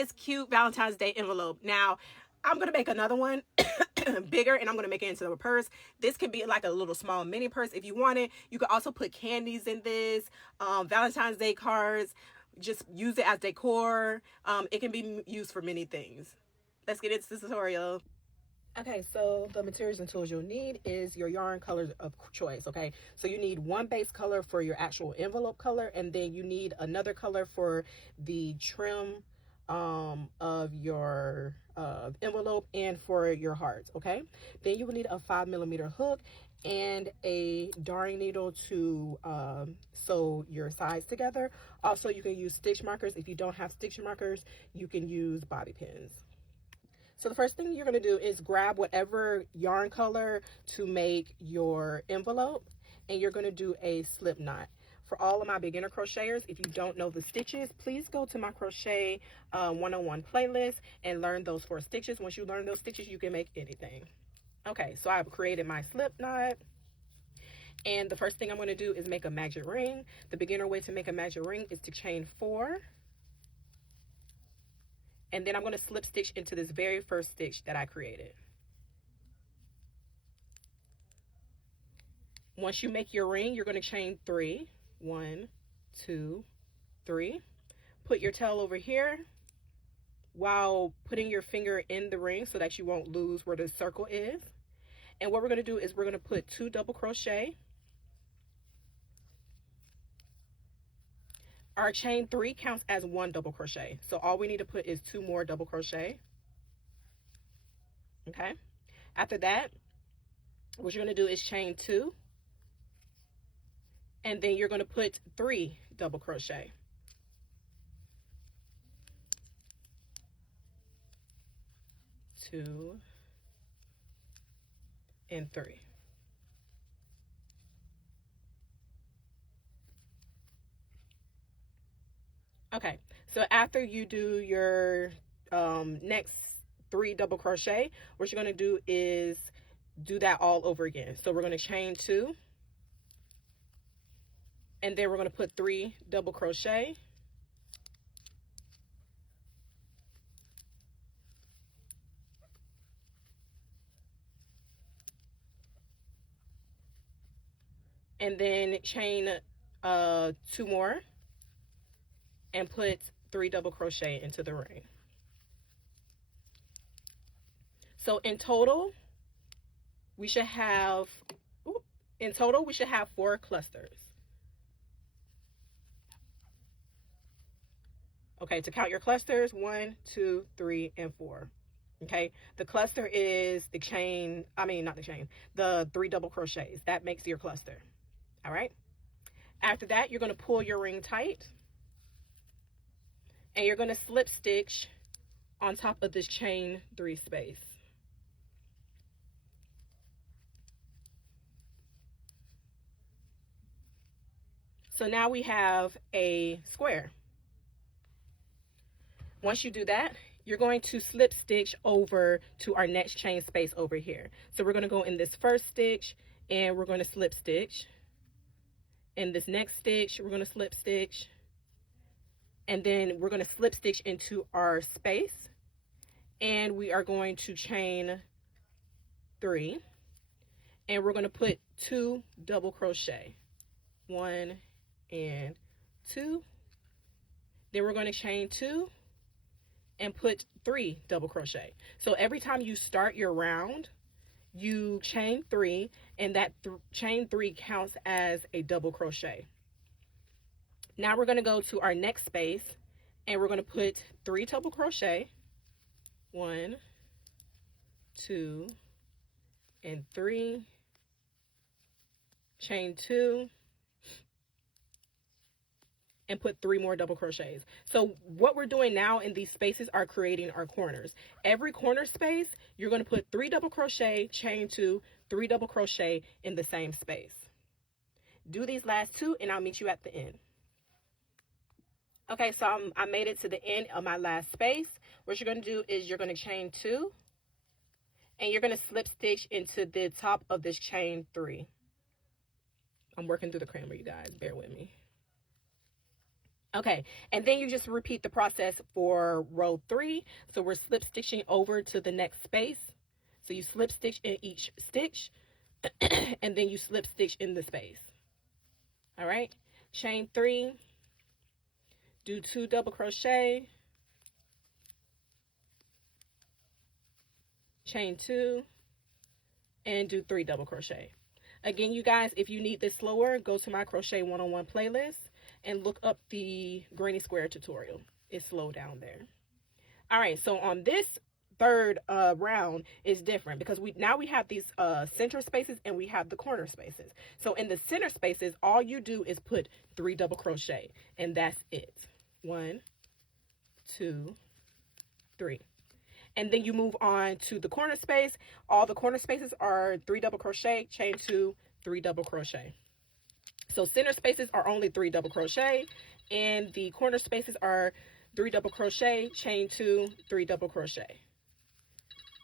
this cute Valentine's Day envelope. Now, I'm going to make another one bigger, and I'm going to make it into a purse. This can be like a little small mini purse if you want it. You could also put candies in this, Valentine's Day cards. Just use it as decor. It can be used for many things. Let's get into this tutorial. Okay, so the materials and tools you'll need is your yarn colors of choice, okay? So you need one base color for your actual envelope color, and then you need another color for the trim of your envelope and for your hearts, okay? Then you will need a 5mm hook and a darning needle to sew your sides together. Also, you can use stitch markers. If you don't have stitch markers, you can use bobby pins. So the first thing you're going to do is grab whatever yarn color to make your envelope, and you're going to do a slip knot. For all of my beginner crocheters, if you don't know the stitches, please go to my crochet 101 playlist and learn those 4 stitches. Once you learn those stitches, you can make anything. Okay, so I've created my slip knot. And the first thing I'm going to do is make a magic ring. The beginner way to make a magic ring is to chain 4. And then I'm going to slip stitch into this very first stitch that I created. Once you make your ring, you're going to chain 3. 1, 2, 3. Put your tail over here while putting your finger in the ring so that you won't lose where the circle is. And what we're going to do is we're going to put 2 double crochet. Our chain 3 counts as 1 double crochet. So all we need to put is 2 more double crochet. Okay. After that, what you're going to do is chain 2. And then you're going to put 3 double crochet. Two and 3. Okay, so after you do your next 3 double crochet, what you're going to do is do that all over again. So we're going to chain 2, and then we're going to put 3 double crochet. And then chain 2 more and put 3 double crochet into the ring. So in total, we should have 4 clusters. Okay, to count your clusters, 1, 2, 3, and 4. Okay, the cluster is the chain, the 3 double crochets. That makes your cluster. All right. After that, you're going to pull your ring tight, and you're going to slip stitch on top of this chain 3 space. So now we have a square. Once you do that, you're going to slip stitch over to our next chain space over here. So we're going to go in this first stitch, and we're going to slip stitch. In this next stitch, we're going to slip stitch. And then we're going to slip stitch into our space. And we are going to chain 3. And we're going to put 2 double crochet. 1 and 2. Then we're going to chain 2 and put 3 double crochet. So every time you start your round, you chain 3, and that chain 3 counts as a double crochet. Now we're going to go to our next space, and we're going to put 3 double crochet. 1, 2, and 3. Chain 2. And put 3 more double crochets. So what we're doing now in these spaces are creating our corners. Every corner space, you're going to put 3 double crochet, chain 2, 3 double crochet in the same space. Do these last 2, and I'll meet you at the end. Okay, so I made it to the end of my last space. What you're going to do is you're going to chain 2, and you're going to slip stitch into the top of this chain 3. I'm working through the cranberry, you guys. Bear with me. Okay, and then you just repeat the process for row 3. So we're slip stitching over to the next space. So you slip stitch in each stitch and then you slip stitch in the space. All right, chain 3, do 2 double crochet, chain 2, and do 3 double crochet. Again, you guys, if you need this slower, go to my crochet 101 playlist and look up the granny square tutorial. It's slow down there. All right, so on this third round is different because we have these center spaces and we have the corner spaces. So in the center spaces, all you do is put 3 double crochet, and that's it. 1, 2, 3. And then you move on to the corner space. All the corner spaces are 3 double crochet, chain 2, 3 double crochet. So center spaces are only 3 double crochet, and the corner spaces are 3 double crochet, chain 2, 3 double crochet.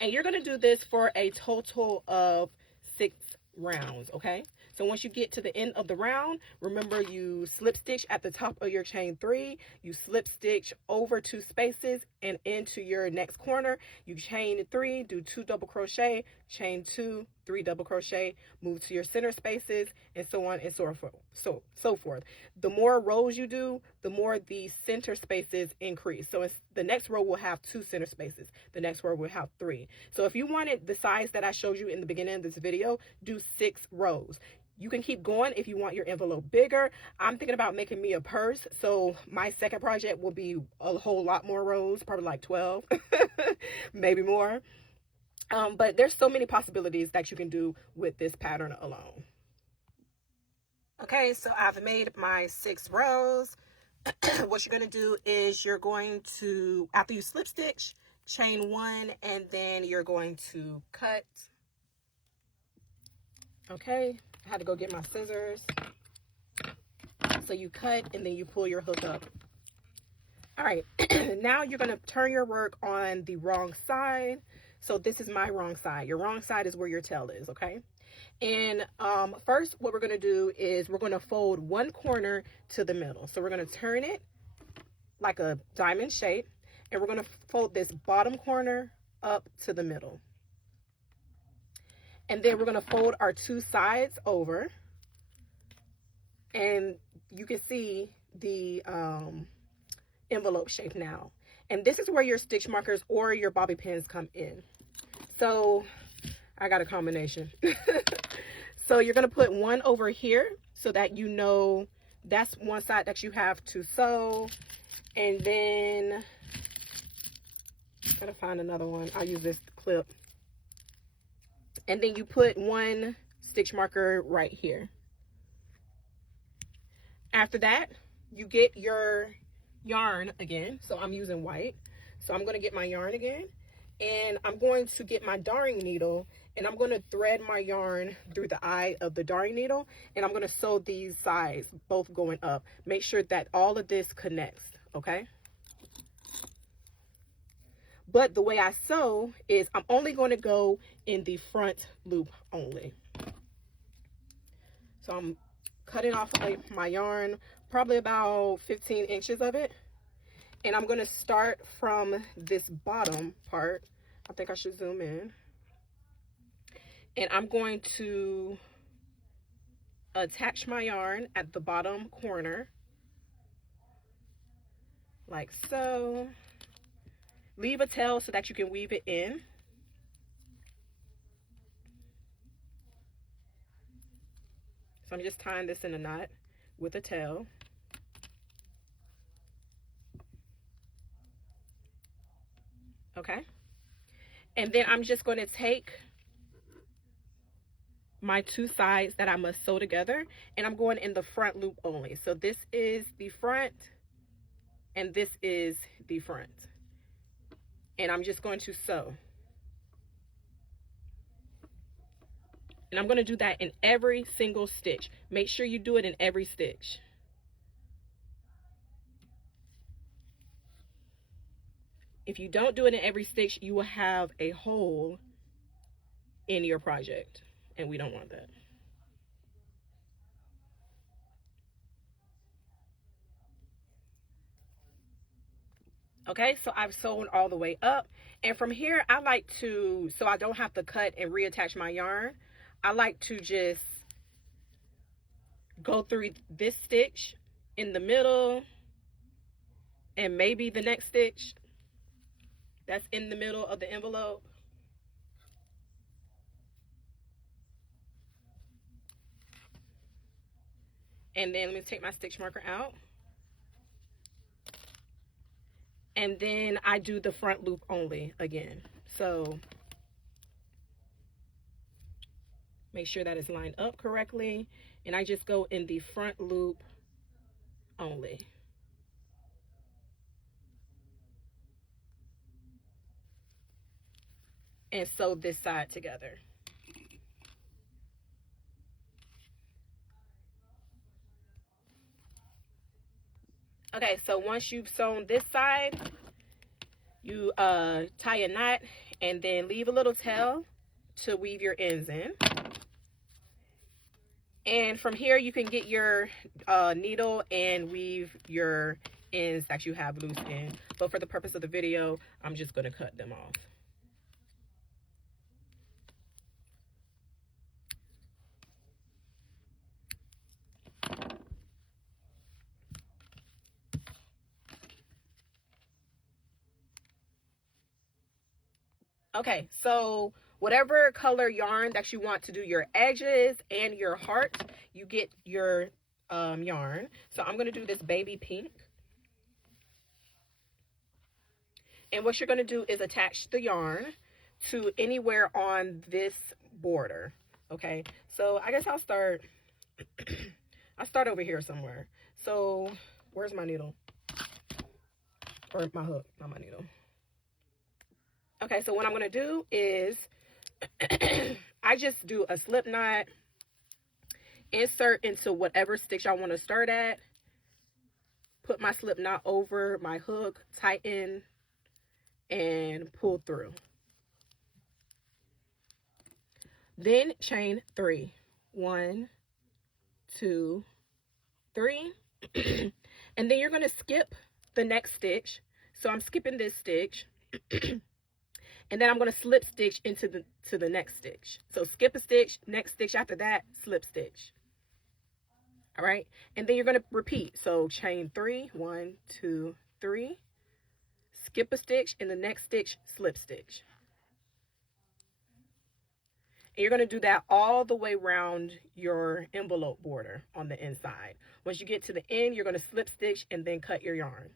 And you're going to do this for a total of 6 rounds, okay? So once you get to the end of the round, remember you slip stitch at the top of your chain 3, you slip stitch over 2 spaces and into your next corner, you chain 3, do 2 double crochet, chain 2, 3 double crochet, move to your center spaces, and so on and so forth. The more rows you do, the more the center spaces increase. So the next row will have 2 center spaces. The next row will have 3. So if you wanted the size that I showed you in the beginning of this video, do 6 rows. You can keep going if you want your envelope bigger. I'm thinking about making me a purse, so my second project will be a whole lot more rows, probably like 12, maybe more. But there's so many possibilities that you can do with this pattern alone. Okay, so I've made my 6 rows. What you're going to do is you're going to, after you slip stitch, chain 1, and then you're going to cut. Okay, I had to go get my scissors. So you cut and then you pull your hook up. All right, now you're going to turn your work on the wrong side. So this is my wrong side. Your wrong side is where your tail is, okay? And first what we're going to do is we're going to fold one corner to the middle. So we're going to turn it like a diamond shape, and we're going to fold this bottom corner up to the middle. And then we're going to fold our 2 sides over, and you can see the envelope shape now. And this is where your stitch markers or your bobby pins come in. So I got a combination. So you're going to put one over here so that you know that's one side that you have to sew. And then gotta find another one. I'll use this clip. And then you put one stitch marker right here. After that, you get your yarn again. So I'm using white. So I'm going to get my yarn again, and I'm going to get my darning needle, and I'm going to thread my yarn through the eye of the darning needle, and I'm going to sew these sides both going up. Make sure that all of this connects, okay? But the way I sew is I'm only going to go in the front loop only. So I'm cutting off my yarn, probably about 15 inches of it. And I'm going to start from this bottom part. I think I should zoom in. And I'm going to attach my yarn at the bottom corner, like so. Leave a tail so that you can weave it in. So I'm just tying this in a knot with a tail. Okay. And then I'm just going to take my 2 sides that I must sew together, and I'm going in the front loop only. So this is the front and this is the front. And I'm just going to sew. And I'm going to do that in every single stitch. Make sure you do it in every stitch. If you don't do it in every stitch, you will have a hole in your project, and we don't want that. Okay, so I've sewn all the way up. And from here, I like to, so I don't have to cut and reattach my yarn, I like to just go through this stitch in the middle and maybe the next stitch that's in the middle of the envelope. And then let me take my stitch marker out. And then I do the front loop only again. So make sure that is lined up correctly. And I just go in the front loop only. And sew this side together. Okay, so once you've sewn this side, you tie a knot and then leave a little tail to weave your ends in. And from here, you can get your needle and weave your ends that you have loose in. But for the purpose of the video, I'm just going to cut them off. Okay, so whatever color yarn that you want to do your edges and your heart, you get your yarn. So I'm going to do this baby pink. And what you're going to do is attach the yarn to anywhere on this border. Okay, so I guess I'll start over here somewhere. So where's my needle? Or my hook, not my needle. Okay, so what I'm going to do is I just do a slip knot, insert into whatever stitch I want to start at, put my slip knot over my hook, tighten, and pull through. Then chain 3. 1, 2, 3. And then you're going to skip the next stitch. So I'm skipping this stitch. And then I'm going to slip stitch into the next stitch. So skip a stitch, next stitch after that, slip stitch. All right. And then you're going to repeat. So chain 3, 1, 2, 3. Skip a stitch, in the next stitch, slip stitch. And you're going to do that all the way around your envelope border on the inside. Once you get to the end, you're going to slip stitch and then cut your yarn.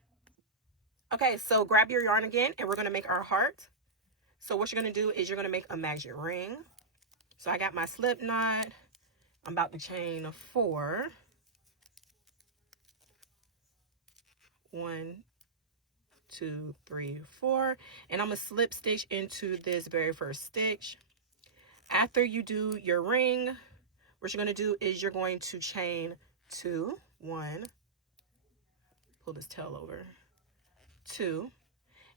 Okay, so grab your yarn again, and we're going to make our heart. So what you're going to do is you're going to make a magic ring. So I got my slip knot. I'm about to chain 4. 1, 2, 3, 4. And I'm going to slip stitch into this very first stitch. After you do your ring, what you're going to do is you're going to chain 2, 1, pull this tail over, 2,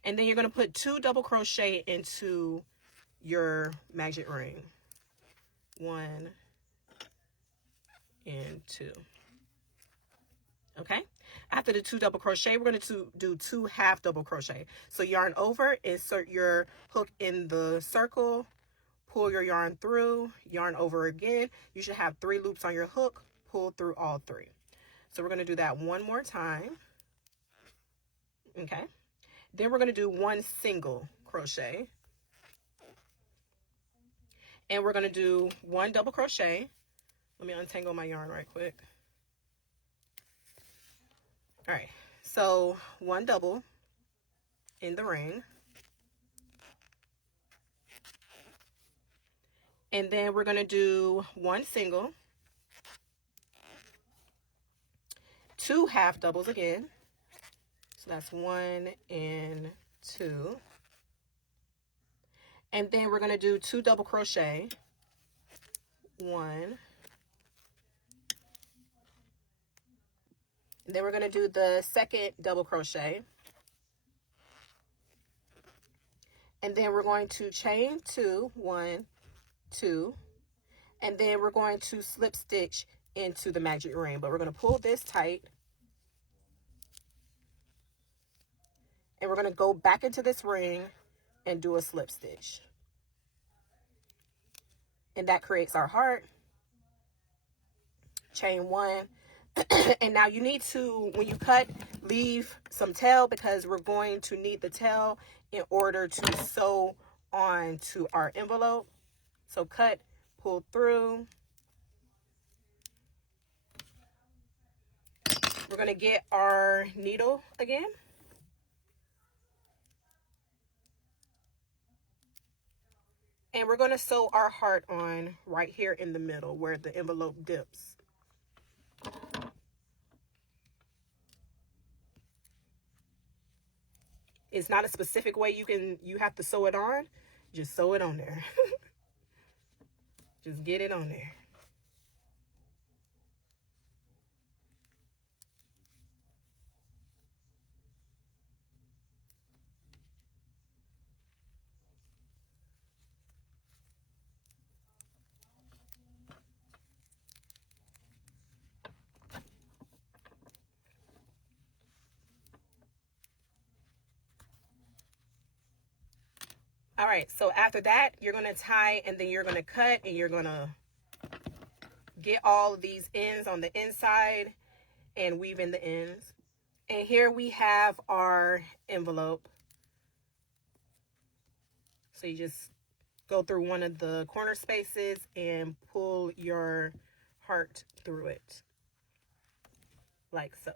and then you're going to put 2 double crochet into your magic ring, 1 and 2. Okay, after the 2 double crochet, we're going to do 2 half double crochet. So yarn over, insert your hook in the circle, pull your yarn through, yarn over again. You should have 3 loops on your hook, pull through all 3. So we're going to do that one more time. Okay, then we're going to do 1 single crochet, and we're going to do 1 double crochet. Let me untangle my yarn right quick. All right, so 1 double in the ring, and then we're going to do 1 single, 2 half doubles again. So that's 1 and 2. And then we're going to do 2 double crochet. 1. And then we're going to do the second double crochet. And then we're going to chain 2, 1, 2. And then we're going to slip stitch into the magic ring. But we're going to pull this tight. And we're going to go back into this ring and do a slip stitch. And that creates our heart. Chain 1. And now you need to, when you cut, leave some tail, because we're going to need the tail in order to sew on to our envelope. So cut, pull through. We're going to get our needle again. And we're going to sew our heart on right here in the middle where the envelope dips. It's not a specific way you have to sew it on. Just sew it on there. Just get it on there. All right, so after that, you're going to tie, and then you're going to cut, and you're going to get all of these ends on the inside and weave in the ends. And here we have our envelope. So you just go through one of the corner spaces and pull your heart through it, like so.